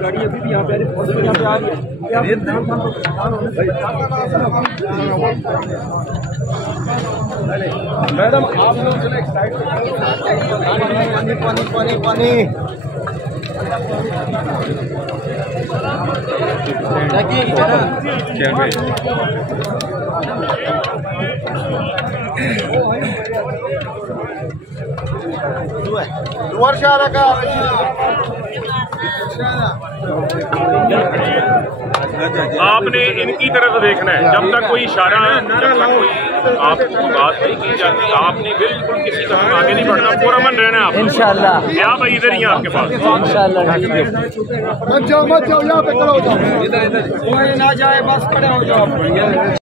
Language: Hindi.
गाड़ी अभी भी यहाँ पे आ रही है। मैडम आप लोग पानी पानी पानी आपने इनकी तरफ देखना है। जब तक कोई इशारा, जब तक कोई आपको बात नहीं की जाती, आपने बिल्कुल किसी तरफ आगे नहीं बढ़ना, पूरा मन रहना है आप इंशाल्लाह। क्या भाई इधर ही है आपके पास इंशाल्लाह। मत जाओ यहाँ पे खड़े हो जाओ, इधर कोई ना जाए, बस खड़े हो जाओ।